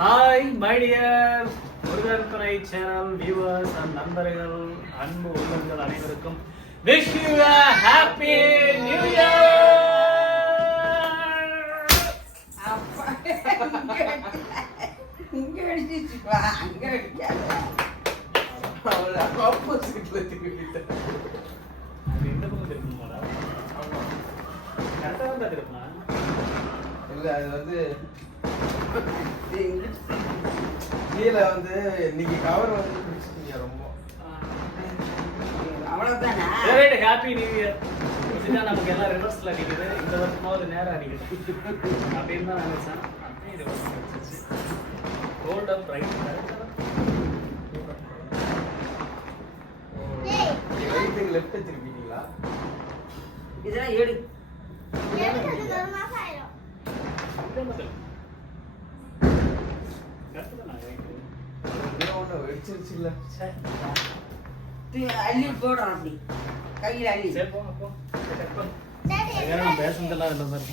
Hi my dear Murugan துணை channel viewers and நண்பர்கள், அன்பு உள்ளங்கள் அனைவருக்கும் wish you a happy new year. இங்க அடிச்சு வா, அங்க அடிக்காத. அவளை ஆப்போசிட்ல திருப்பிட்ட. அது இந்த பக்கம் திருப்பணுமாடா? ஆமா. கரெக்டாக தான் திருப்பணும். இல்ல அது வந்து கீழே வந்து இன்னைக்கு கவர் வந்து பிடிச்சிட்டீங்க ரொம்ப. அவ்வளவுதானா? சரி, ஹாப்பி நியூ இயர். இதுதான் நமக்கு எல்லாம் ரிவர்ஸ்ல அடிக்குது. இந்த வருஷமாவது நேரம் அடிக்குது அப்படின்னு தான் நினைச்சேன். அப்படியே ரிவர்ஸ் அடிச்சிச்சு. கோல்ட் அப் ரைட் ரைட்டுக்கு லெஃப்ட் வச்சிருக்கீங்களா? இதெல்லாம் எடு. ஒண்ணு வெடிச்சிருச்சு இல்ல? அள்ளி போடுறோம் அப்படி கையில் அள்ளி. சரி போங்க போ. பேசுனதெல்லாம் இல்லை பாரு.